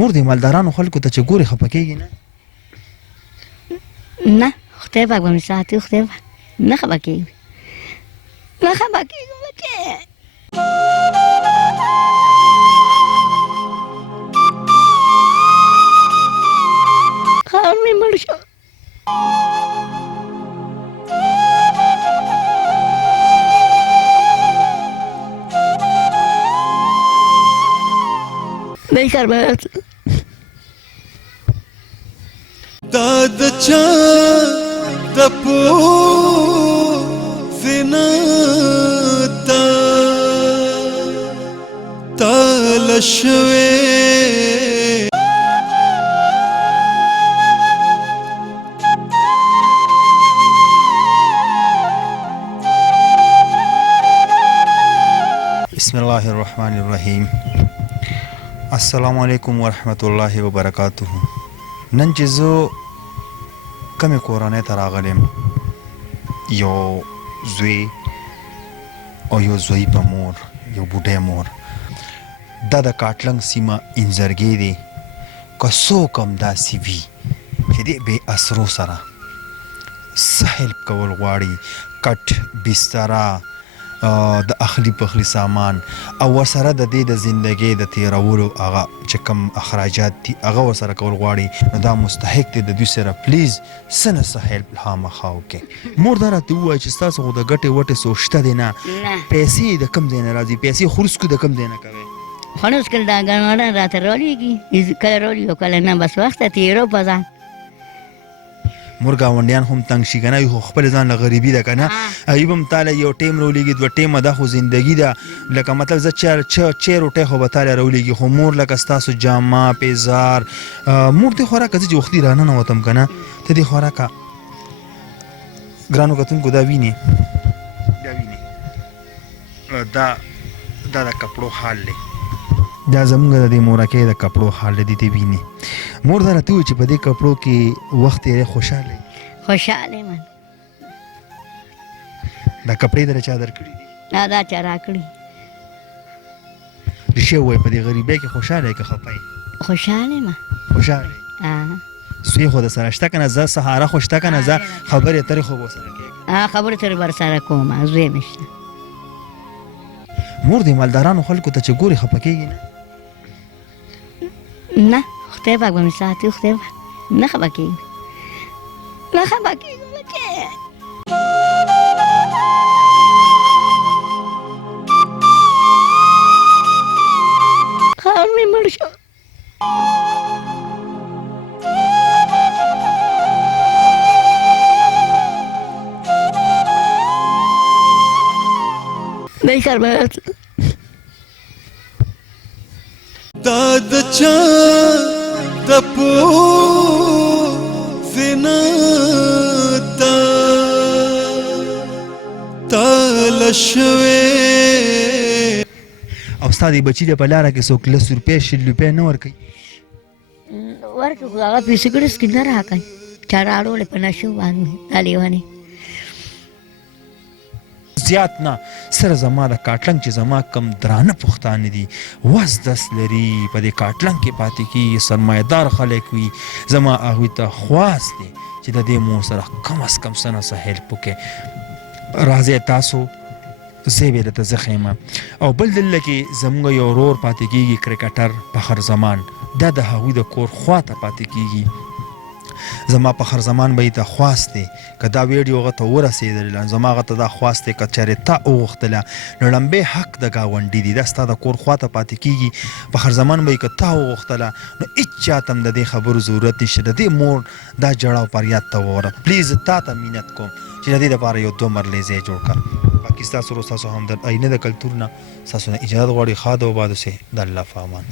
مور دې مالدارانو خلکو ته چې ګورې خفه کېږي نه؟ نه خدای پاک به مې ساتي خدای پاک نه خفه کېږم نه خفه کېږم بچې خاور مې مړ شو دی کار به دا د چا د پوزنه دا تال شوې بسم الله الرحمن الرحیم. السلام علیکم ورحمت الله وبرکاته. نن چې زه کمې کورنۍ ته راغلم، یو زوی او یو زوی په مور، یو بوډۍ مور، دا د کاټلنګ سیمه انځرګی دی. که څوک هم داسې وي چې د بې اسرو سره څه هیلپ کول غواړي، کټ بستره د اخلي پخلي سامان او ورسره د دې د زندګۍ د تیرولو هغه چې کوم اخراجات دي هغه ورسره کول غواړي، نو دا مستحق دی د دوی سره پلیز څه نه څه هیلپ خامخا وکړئ. مور دا راته ووایي چې ستاسو خو د ګټې وټې څه شته دی نه؟ پیسې د کوم ځای نه راځي؟ پیسې خرڅ کړو د کوم ځای نه کوئ؟ خلاص کله دا ګڼواړه راته راولېږي، کله راولي او کله نه، بس وخته تېرو په ځان. مور ګاونډیان هم تنګ شي که نه، خو خپل ځان له غریبي ده که نه، ایوب هم تاله یو ټیم راولېږي، دوه ټیمه دا خو زندګي ده. لکه مطلب زه چای روټۍ خو به تاله راولېږي، خو مور لکه ستاسو جامه پیزار مور دې خوراکه زه چې وختي راننوتم که نه، ته دې خوراکه ګرانو کتونکو دا وینې دا د کپړو حال دی، دا زمونږ د دې مورکۍ د کپړو حال دی، دې وینې. مور دا راته ووایي چې په دې کپړو کې وخت تېری خوشحاله یې؟ خوشحاله یم. دا کپړې در چا درکړي دي؟ دا چا راکړي. رښتیا ووایه، په دې غریبۍ کې خوشحاله یې که خفه یې؟ خوشحاله یم. خوشحاله یې؟ سوی خو د سره شته که نه؟ زه سهاره خو شته که نه؟ زه خبرې اترې خو به ورسره کېږي؟ خبرې اترې به ورسره کوم، زوی مې شته. مور دې مالدارانو خلکو ته چې ګورې خفه کېږي نه؟ نه خدای پاک به مې ساتي خدای پاک نه خفه کېږم نه خفه کېږم بچې خاور مې مړ شو دی کار به دا د چا د پوزنه دا تال شوې. او ستا دې بچي دې په لاره کې څوک 10 روپۍ 20 روپۍ نه ورکوي؟ ورکړو خو هغه پیسې ګړس کې نه راکوي، چا راړولې په نشو باندې دا لیونې زیات نه، سره زما د کاټلنګ چې زما کم درانه پښتانه دي، وس دس لري، په دې کاټلنګ کې پاتې کېږي، سرمایهدار خلک وي، زما هغوی ته خواست دی چې د دې مور سره کم از کم څه نه څه هیلپ وکړئ. راځئ تاسو، زه یې درته زه ښیم. او بل دلته کې زموږ یو ورور پاتې کېږي کرکټر فخر زمان، دا د هغوی د کور خواته پاتې کېږي. زما په هر زمان به یې ته خواست دی که دا ویډیو هغه ته ورسېدله، زما هغه ته دا خواست دی که چېرې تا وغوښتله نو لمبې حق د ګاونډي دی، دا ستا د کور خواته پاتې کېږي. په هر زمان به یې که تا وغوښتله نو هېڅ چاته هم د دې خبرو ضرورت نشته. د دې مور دا جړه او فریاد ته ووره، پلیز تا ته منت کوم چې د دې دپاره یو 2 مرلې ځای جوړ کړه. باقي ستاسو ورو ستاسو همدرد آینه د کلتور نه ستاسو نه اجازت غواړي. ښاد او باد اوسئ. د الله په امان.